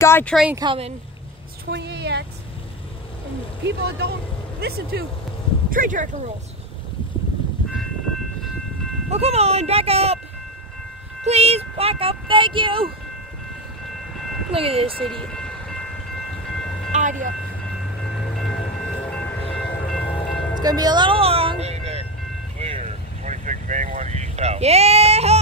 Got a train coming. It's 28X. And people don't listen to train tracker rules. Oh, come on, back up. Please, back up. Thank you. Look at this idiot. Idiot. It's going to be a little long. Clear. 26 bang 1 east out. Yeah.